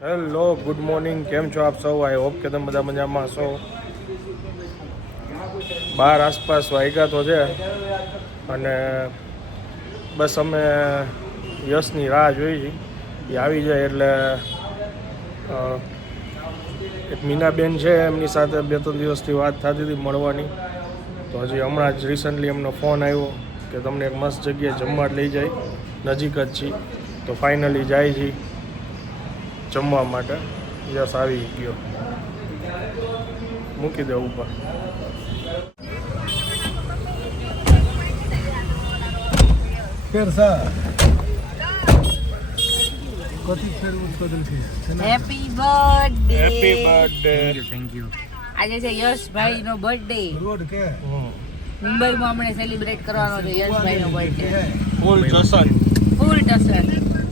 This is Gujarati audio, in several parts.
હેલો ગુડ મોર્નિંગ કેમ છો આપ સૌ? આઈ હોપ કે તમે બધા મજામાં છો બાર આસપાસ વાગ્યા તો છે. અને બસ અમે યશની રાહ જોઈ. છે એ આવી જાય એટલે એક મીનાબેન છે, એમની સાથે બે ત્રણ દિવસથી વાત થતી હતી મળવાની. તો હજી હમણાં જ રિસન્ટલી એમનો ફોન આવ્યો કે તમને એક મસ્ત જગ્યાએ જમવા લઈ જાય. નજીક જ છીએ. તો ફાઇનલી જાય છે. જમવા માટે. યસ આવી ગયો. મૂકી દે ઉપર. ફેર સા. કથી ફેર ઉત્પાદન છે. હેપી બર્થડે હેપી બર્થડે આજે છે યશભાઈ નો બર્થડે રોડ કે. મુંબઈમાં હમણે સેલિબ્રેટ કરવાનો છે યશભાઈ નો બર્થડે ફૂલ જસન. ફૂલ જસન.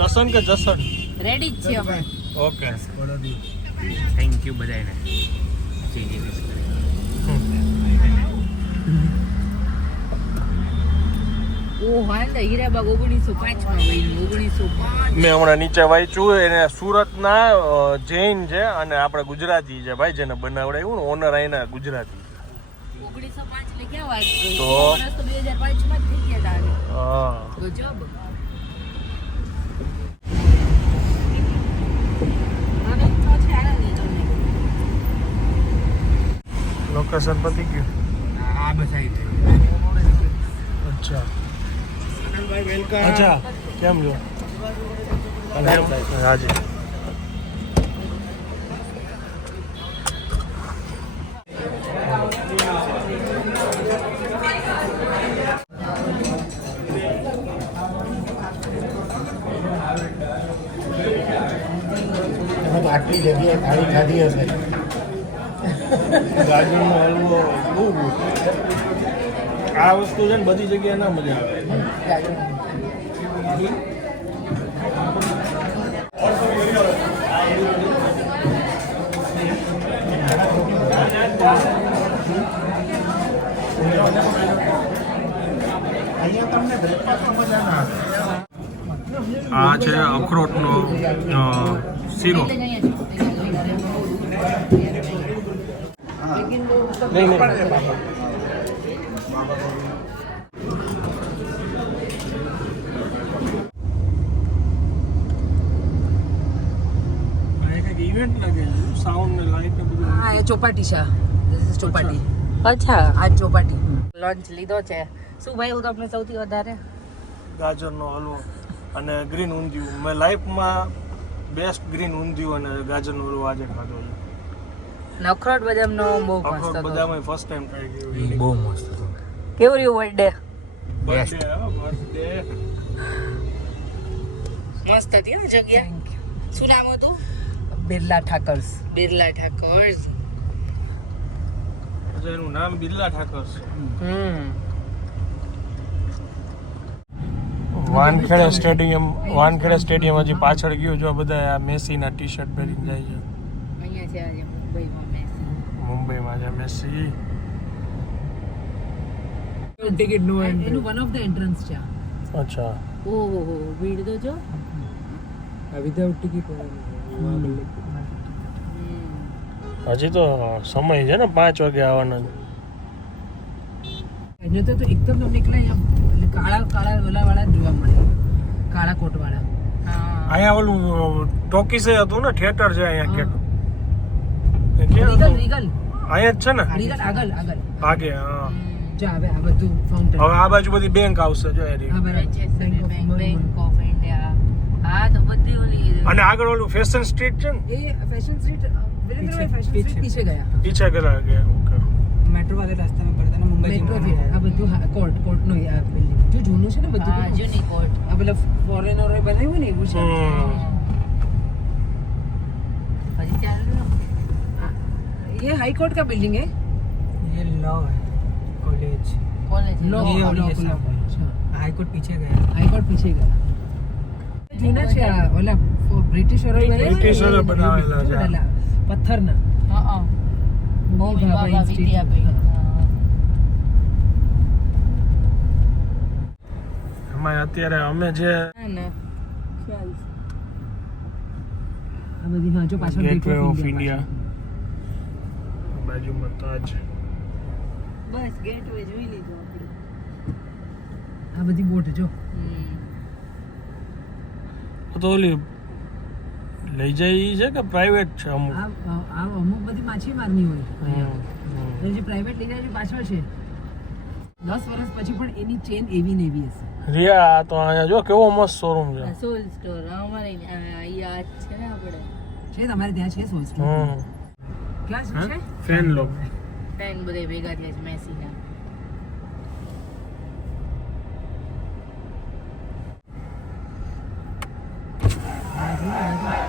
જસન કે જસન? રેડી જ છે અમે. ઓકે થેન્ક યુ બધાને જય જય કૃષ્ણ. ઓ હાલ હીરાબાગ ઓગણીસો પાંચ ઓગણીસો મેં હમણાં નીચે વાંચ્યું એને સુરતના જૈન છે અને આપણે ગુજરાતી છે ભાઈ જેને બનાવડાવ્યું ને ઓનર અહીંના ગુજરાતી? તો? હા ગજબ હવે તો છે આનંદ તમને લોકેશન પતી ગયું? આ બસ આવી અચ્છા. અચ્છા કેમ છો? હાજી. આટલી જગ્યાએ થાળી ખાધી હશે. ગાજરનો હલવો બહુ. આ વસ્તુ છે ને બધી જગ્યાએ ના મજા આવે આ છે અખરોટનો શીરો નહીં નહીં ઇવેન્ટ લાગે સાઉન્ડ ને લાઇટ ને બધું હા એ ચોપાટી છે. ચોપાટી. અચ્છા. આ ચોપાટી. લંચ લીધો છે. શું ભાઈ હું તમને સૌથી વધારે? ગાજરનો હલવો અને ગ્રીન ઊંધિયું. મેં લાઈફમાં બેસ્ટ ગ્રીન ઊંધિયું અને ગાજરનો હલવો આજે ખાધો છે. નખરોટ બદામનો બહુ મસ્ત અખરોટ હતો ફર્સ્ટ ટાઈમ બહુ મસ્ત હતું. કેવું રહ્યું બર્થડે બર્થડે બર્થડે મસ્ત હતી ને જગ્યા. શું નામ હતું? બિરલા ઠાકર્સ. બિરલા ઠાકર્સ એનું નામ બિરલા ઠાકર છે. હમ. વાનખેડા સ્ટેડિયમ વાનખેડા સ્ટેડિયમ હજી પાછળ ગયું જો બધા આ મેસીના ટી શર્ટ પહેરીને જાય છે. અહીંયા છે આજે મુંબઈમાં મેસી. મુંબઈમાં છે મેસી. ટિકિટ નો એનું વન ઓફ ધ એન્ટ્રન્સ છે અચ્છા. ઓહો હો ભીડ તો જો. વિધાઉટ ટિકિટ હજી તો સમય છે ને પાંચ વાગે આવવાનો. અહીંયા તો તો એકદમ એટલે કાળા કાળા ઓલા વાળા જોવા મળે. કાળા કોટ વાળા અહીંયા ઓલું ટોકીસે હતું ને થિયેટર છે અહીંયા ક્યાંક. અહીંયા જ છે ને? રીગલ આગળ આગળ. આગે હા. હવે આ બધું ફાઉન્ટેન હવે આ બાજુ બધી બેંક આવશે જો બેંક ઓફ ઇન્ડિયા આ તો બધી ઓલી અને આગળ ઓલું ફેશન સ્ટ્રીટ છે ને? એ fashion street Virendrabhai fashion street પીછે ગયા પીછે કરા કે ઓકે मेट्रो वाले रास्ते में पड़ता है ना मुंबई મેટ્રો થી આ બધું કોર્ટ કોર્ટ નું આ બિલ્ડિંગ જો જૂનું છે ને હા બધું જૂની કોર્ટ આ પેલા ફોરેનરો બનાવ્યું ને એવું છે હમ. હજી ચાલુ ये हाई कोर्ट का बिल्डिंग है ये लॉ है कॉलेज કોલેજ लो ये लो वाली है लो सामने। अच्छा हाई कोर्ट पीछे गया हाई कोर्ट पीछे गया જૂના છે આ ઓલા બ્રિટિશરોએ બ્રિટિશરોએ બનાવેલા છે. પથ્થરના. હા બાબા. અત્યારે અમે જે. આ બધી હા જો પાછળ. ગેટ ઓફ ઇન્ડિયા બાજુમાં તાજ બસ ગેટ વે જોઈ લીધો આપણે. આ બધી બોટ જો. તો ઓલી લઈ જાય છે કે પ્રાઇવેટ છે અમુક? આ અમુક બધી માછીમારની હોય. અને જે પ્રાઇવેટ લઈ જાય છે પાછળ છે. દસ વર્ષ પછી પણ એની ચેન એવી ને એવી હશે. રિયા તો અહીંયા જો કેવો મસ્ત શોરૂમ છે. સોલ સ્ટોર અમારે અહીંયા છે ને આપણે? છે તમારે ત્યાં છે સોલ સ્ટોર હમ. ક્યાં શું છે? ફેન લોક ફેન બધે ભેગા થયા છે મેસીના. આજે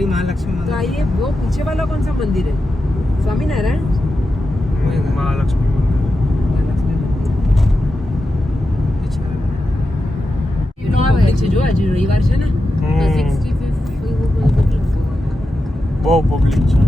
श्री महालक्ष्मी तो मंदिर ये वो पीछे वाला कौन सा मंदिर है स्वामीनारायण होएगा। મહાલક્ષ્મી મંદિર लक्ष्मी मंदिर पीछे वाला। નો આવે છે જો આજે રવિવાર છે ને હમ, સિક્સટી ફિફ્ટ એવું બધું કેટલું બહુ પબ્લિક છે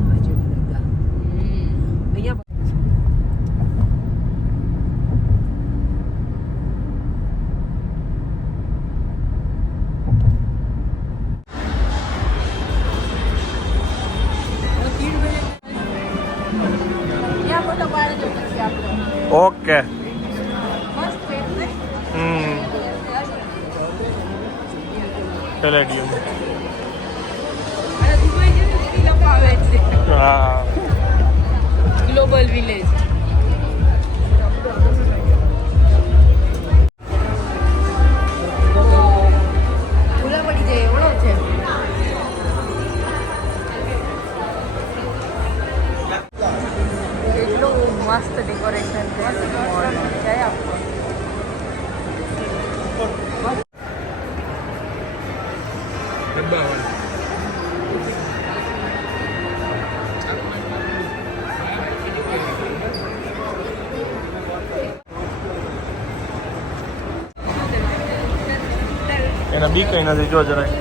એના બી કઈ નથી જો જરાય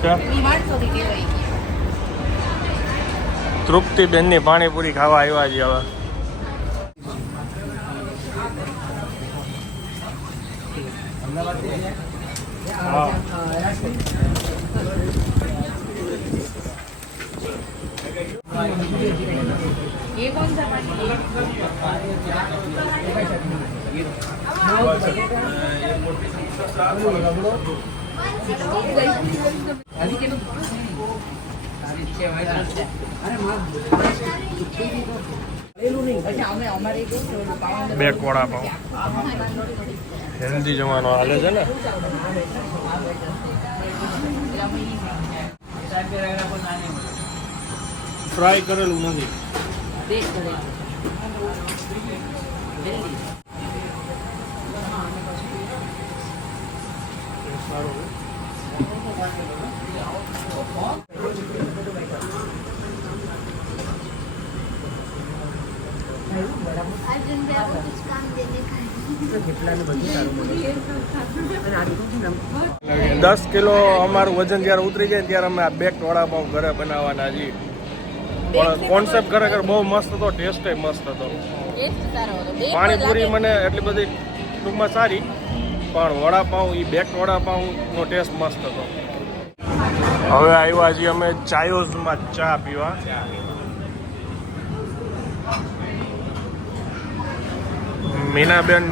ક્યાં એની માણસોથી કહેવાય તૃપ્તિબેનની પાણીપુરી ખાવા આવ્યા છે હવે હા ये कौन सा पानी है બે કોળા પાઉં. હેલ્ધી જવાનો હાલે છે ને? ફ્રાય કરેલું નથી. દસ કિલો અમારું વજન જ્યારે ઉતરી જાય ત્યારે અમે આ બેક વડાપાઉં ઘરે બનાવવાના છીએ. પણ કોન્સેપ્ટ ખરેખર બહુ મસ્ત હતો ટેસ્ટ મસ્ત હતો. પાણીપુરી મને એટલી બધી ટૂંકમાં સારી. પણ વડાપાઉં એ બેક વડાપાઉંનો ટેસ્ટ મસ્ત હતો. હવે આવ્યા છીએ અમે ચાયોઝમાં ચા પીવા. મીનાબેન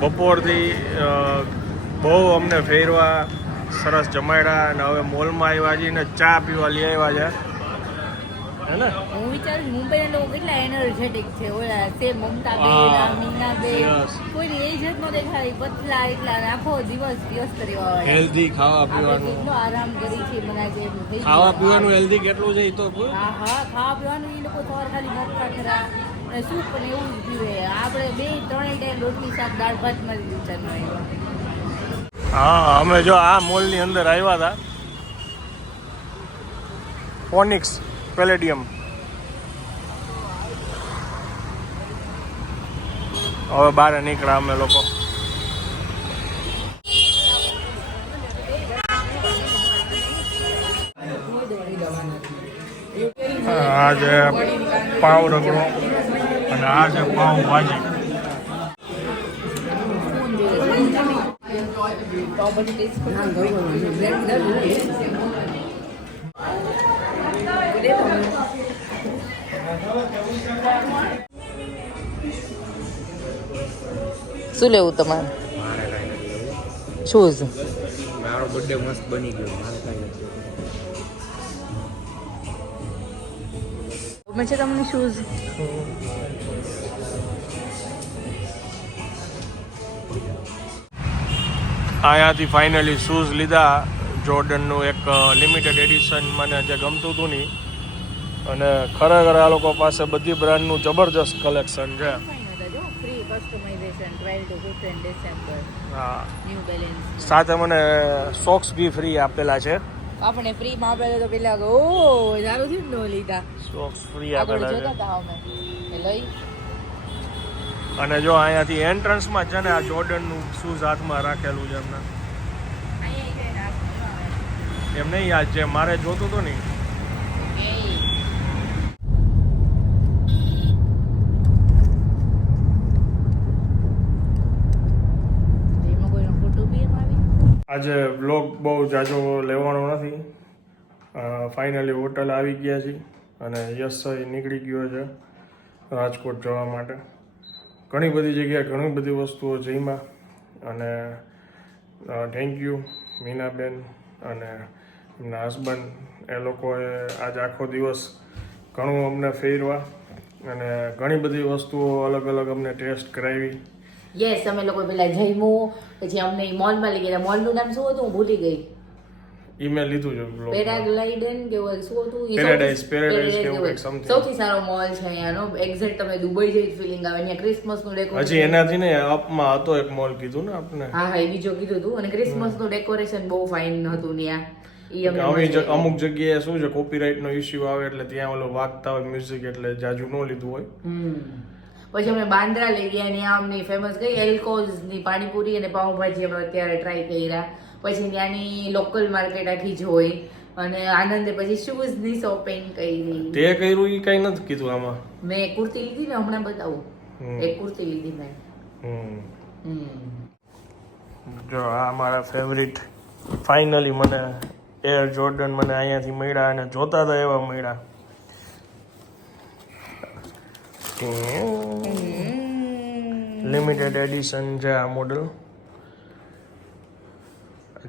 બપોરથી બહુ અમને ફેરવા, સરસ જમાડ્યા અને હવે મોલમાં આવ્યા છીએ ને ચા પીવા લઈ આવ્યા છે. હે હું વિચારું મુંબઈના લોકો કેટલા એનર્જેટિક છે ઓલા સે મમતા બેન મીના બેન. કોઈ એજ જ ન દેખાય પતલા એટલા આખો દિવસ વ્યસ્ત રહેવા વાળા. હેલ્ધી ખાવા પીવાનું. કેટલો આરામ કરી છે મને આજે ખાવા પીવાનું હેલ્ધી કેટલું છે એ તો હા હા ખાવા પીવાનું એ લોકો સવાર ખાલી મરતા ખરા અને સૂપ અને એવું જ પીવે. આપણે બે ત્રણેય ટાઈમ રોટલી શાક દાળ ભાત મળી જ હા અમે જો આ મોલની અંદર આવ્યા હતા ફોનિક્સ પેલેડિયમ. હવે બહાર નીકળ્યા અમે લોકો. આ છે પાવ રગડો અને આ છે પાવ ભાજી. શું લેવું તમારે? શૂઝ મારો બર્થડે મસ્ત બની ગયો મારે કાંઈ નથી ગમે છે તમને શૂઝ અહીંયાથી ફાઇનલી શૂઝ લીધા. જોર્ડનનું એક લિમિટેડ એડિશન મને જે ગમતું હતું નહીં અને ખરેખર આ લોકો પાસે બધી બ્રાન્ડનું જબરજસ્ત કલેક્શન છે. હા. સાથે મને સોક્સ બી ફ્રી આપેલા છે. આપણે ફ્રીમાં આપેલો તો પેલા ઓ સારું થયું નો લીધા સોક્સ ફ્રી આપેલા છે. લઈ. અને જો અહીંયાથી એન્ટ્રન્સમાં છે ને આ જોર્ડનનું શૂઝ હાથમાં રાખેલું છે એમને. એમ નહીં યાદ છે મારે જોતું હતું ને એમાં કોઈનો ફોટો બી એમ આવી આજે બ્લોગ બહુ જાજો લેવાનો નથી. ફાઇનલી હોટલ આવી ગયા છે અને યશ નીકળી ગયો છે રાજકોટ જવા માટે. ઘણી બધી જગ્યાએ ઘણી બધી વસ્તુઓ જઈમાં અને થેન્ક યુ મીનાબેન અને એમના હસબન્ડ એ લોકોએ આજ આખો દિવસ ઘણું અમને ફેરવા અને ઘણી બધી વસ્તુઓ અલગ અલગ અમને ટેસ્ટ કરાવી. યસ અમે લોકો પેલા જમ્યું પછી અમને મોલમાં લઈ ગયા. મોલનું નામ શું હતું? હું ભૂલી ગઈ. ઈ મેં લીધું છે પેરાગ્લાઇડન કે શું હતું? પેરાડાઇઝ પેરાડાઇઝ કે એવું something. સૌથી સારો મોલ છે અહીંયાનો એક્ઝેક્ટ તમે દુબઈ જેવી ફિલિંગ આવે. અહીંયા ક્રિસમસનું હજી ડેકોરેશન એનાથી ને અપમાં હતો એક મોલ કીધું ને આપને. હા હા એ બીજો કીધું હતું અને ક્રિસમસનું ડેકોરેશન બહુ ફાઇન હતું ત્યાં. અમુક જગ્યાએ શું છે કોપીરાઇટ નો ઇસ્યુ આવે એટલે ત્યાં ઓલો વાગતા હોય મ્યુઝિક એટલે જાજુ ન લીધું હોય. પછી અમે બાંદ્રા લઈ ગયા ને અમને ફેમસ ગઈ એલ્કોઝની પાણીપુરી અને પાઉંભાજી અમે અત્યારે ટ્રાય કર્યા. પછી ત્યાંની લોકલ માર્કેટ આખી જોઈ અને આનંદે પછી શૂઝની શોપિંગ કરી. તે કર્યું એ કઈ નથી કીધું આમાં? મેં કુર્તી લીધી ને હમણાં બતાવું. એક કુર્તી લીધી મેં. જો આ મારા ફેવરિટ ફાઇનલી મને એર જોર્ડન મને અહીંયાથી મળ્યા અને જોતા હતા એવા મળ્યા. લિમિટેડ એડિશન છે આ મોડલ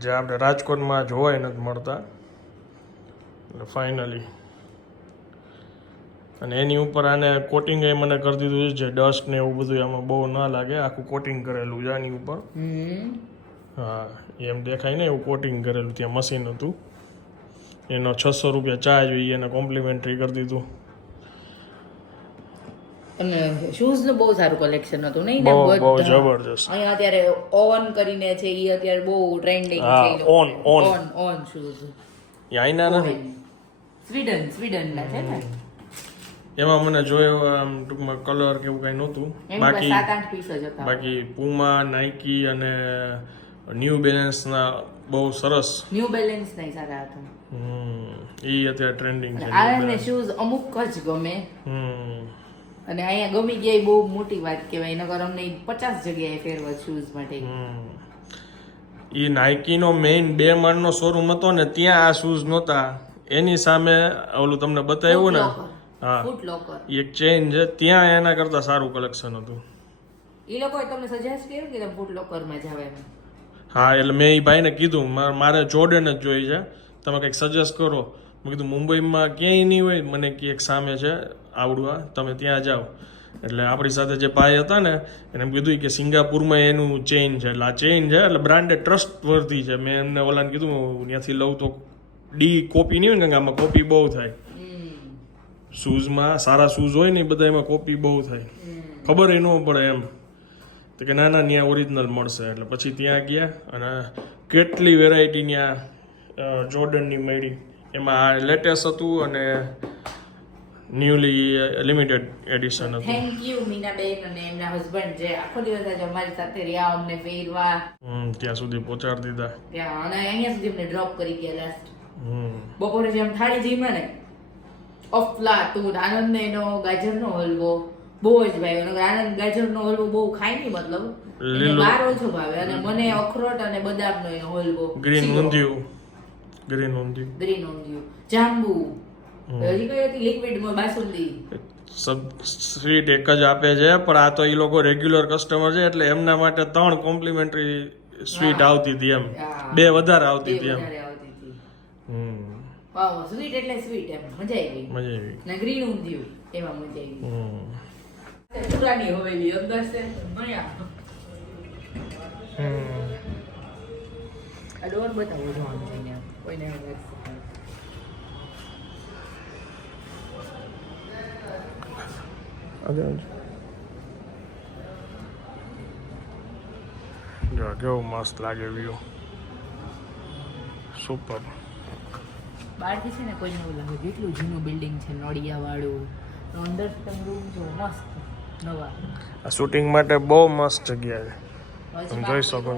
જે આપણે રાજકોટમાં જોવાય નથી મળતા. એટલે ફાઇનલી અને એની ઉપર આને કોટિંગ એ મને કરી દીધું છે જે ડસ્ટ ને એવું બધું આમાં બહુ ના લાગે આખું કોટિંગ કરેલું છે આની ઉપર. હા એમ દેખાય ને એવું કોટિંગ કરેલું ત્યાં મશીન હતું. એનો છસો રૂપિયા ચાર્જ હોય એને કોમ્પ્લિમેન્ટરી કરી દીધું. અને શૂઝનું બહુ સારું કલેક્શન હતું નહીં? ને બહુ બહુ જબરજસ્ત. અહીંયા અત્યારે ઓન કરીને છે એ અત્યારે બહુ ટ્રેન્ડિંગ છે. On On On shoes shoes નથી સ્વીડન સ્વીડન ના છે ને? એમાં મને જોયો આમ ટૂંકમાં કલર કે એવું કઈ નહોતું. બાકી સાત આઠ પીસ જ હતા. બાકી પુમા નાઇકી અને ન્યૂ બેલેન્સના બહુ સરસ. ન્યૂ બેલેન્સ નહીં સારા હતા. હમ. એ અત્યારે ટ્રેન્ડિંગ છે આ શૂઝ અમુક જ ગમે. હમ. અને અહીંયા ગમી ગયા બહુ મોટી વાત કહેવાય નકર અમને પચાસ જગ્યાએ ફેરવા શૂઝ માટે. એ નાઇકીનો મેઇન બે માળનો શોરૂમ હતો ને ત્યાં આ શૂઝ નહોતા. એની સામે ઓલું તમને બતાવ્યું ને હા. એક ચેન છે ત્યાં એના કરતાં સારું કલેક્શન હતું. એ લોકોએ તમને સજેસ્ટ કર્યું કે તમે ફૂટ લોકરમાં જાવ એમ? હા એટલે મેં એ ભાઈને કીધું મારે મારે જોર્ડન જ જોઈ છે. તમે કંઈક સજેસ્ટ કરો. મેં કીધું મુંબઈમાં ક્યાંય નહીં હોય? મને કે એક સામે છે. આવડવા તમે ત્યાં જાઓ. એટલે આપણી સાથે જે ભાઈ હતા ને એને એમ કીધું કે સિંગાપુરમાં એનું ચેઇન છે. એટલે આ ચેઇન છે એટલે બ્રાન્ડેડ ટ્રસ્ટ વર્ધી છે. મેં એમને ઓલાને કીધું ત્યાંથી લઉં તો ડી કોપી નહીં હોય ને આમાં કોપી બહુ થાય. શૂઝમાં સારા શૂઝ હોય ને એ બધા એમાં કોપી બહુ થાય. ખબર ન પડે એમ. તો કે ના ના ત્યાં ઓરિજિનલ મળશે. એટલે પછી ત્યાં ગયા અને કેટલી વેરાયટી ત્યાં જોર્ડનની મળી. એમાં લેટેસ્ટ હતું અને ન્યૂલી લિમિટેડ એડિશન હતું. થેન્ક યુ મીનાબેન અને એમના હસબન્ડ જે આખો દિવસ આજે અમારી સાથે રહ્યા અમને ફેરવા. હમ, ત્યાં સુધી પહોંચાડી દીધા. ત્યાં અને અહીંયા સુધી અમને ડ્રોપ કરી ગયા લાસ્ટ હમ. બપોરે જેમ થાળી જઈમાં ને અફલાતૂન આનંદ એનો ગાજરનો હલવો. બહુ જ ભાઈ એનો આનંદ ગાજરનો હલવો બહુ ખાય નહીં મતલબ. બાર ઓછો ભાવે અને મને અખરોટ અને બદામનો એનો હલવો green. Undhiyu. Green undhiyu. Green undhiyu. જાંબુ. હજી કઈ હતી લિક્વિડમાં બાસુંદી? સબ સ્વીટ એક જ આપે છે પણ આ તો એ લોકો રેગ્યુલર કસ્ટમર છે એટલે એમના માટે ત્રણ કોમ્પ્લિમેન્ટરી સ્વીટ આવતી હતી એમ. બે વધારે આવતી હતી એમ. સ્વીટ એટલે સ્વીટ એમ. મજા આવી મજા આવી ને ઊંધિયું એમાં મજા આવી હમ. પુરાની હવેલી અંદર છે. આ ડોર બતાવો. કોઈને આજે. જો કેવું મસ્ત લાગે વ્યૂ સુપર બહારથી છે ને કોઈને એવું લાગે કેટલું જૂનું બિલ્ડિંગ છે નોડિયાવાળું. અંદર તમે રૂમ જો મસ્ત નવા. આ શૂટિંગ માટે બહુ મસ્ત જગ્યા છે. તમે જોઈ શકો.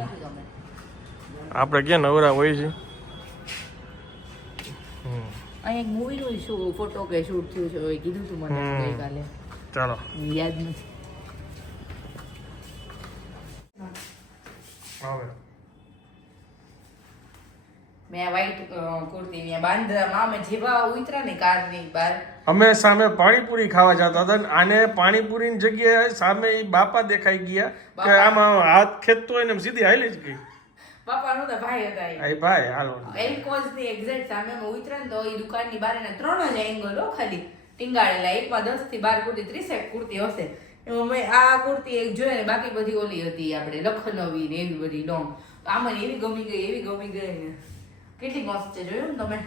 આપણે ક્યાં નવરા હોય છે? હમ. અહીં એક મૂવીનું શું ફોટો કે શૂટ થયું છે કીધું તું મને ગઈકાલે. ચાલો. યાદ નથી. હવે. મેં વ્હાઈટ કુર્તી મેં બાંદ્રામાં અમે જેવા ઉતરા ને કારની બહાર. અમે સામે પાણીપુરી ખાવા જતા હતા ને આને પાણીપુરીની જગ્યાએ સામે બાપા દેખાઈ ગયા કે આમાં હાથ ખેંચતો હોય ને સીધી હાલી જ ગઈ. બાપા નહોતા ભાઈ હતા એ. ભાઈ હાલો. એલકોઝની એક્ઝેક્ટ સામે અમે ઉતર્યા ને તો એ દુકાનની બહાર એના ત્રણ જ એંગલો ખાલી. ટીંગાડેલા એકમાં દસથી બાર કુર્તી ત્રીસેક કુર્તી હશે. મેં આ કુર્તી એક જોઈ ને બાકી બધી ઓલી હતી આપણે લખનવી ને એવી બધી લોંગ આમાં એવી ગમી ગઈ એવી ગમી ગઈ ને. કેટલી મસ્ત છે જોયું ને તમે?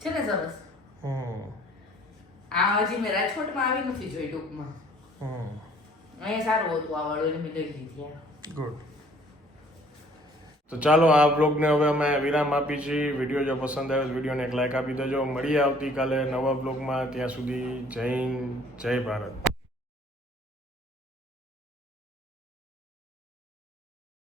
છે ને સરસ? આ હજી મેં રાજકોટમાં આવી નથી જોઈ ટૂંકમાં. અહીંયા સારું હતું આ વાળું એને મેં લઈ લીધી ગુડ તો ચાલો આ બ્લોગને હવે અમે વિરામ આપી છીએ. વીડિયો જો પસંદ આવ્યો વિડીયોને એક લાઇક આપી દેજો. મળીએ આવતીકાલે નવા બ્લોગમાં ત્યાં સુધી જય જય ભારત.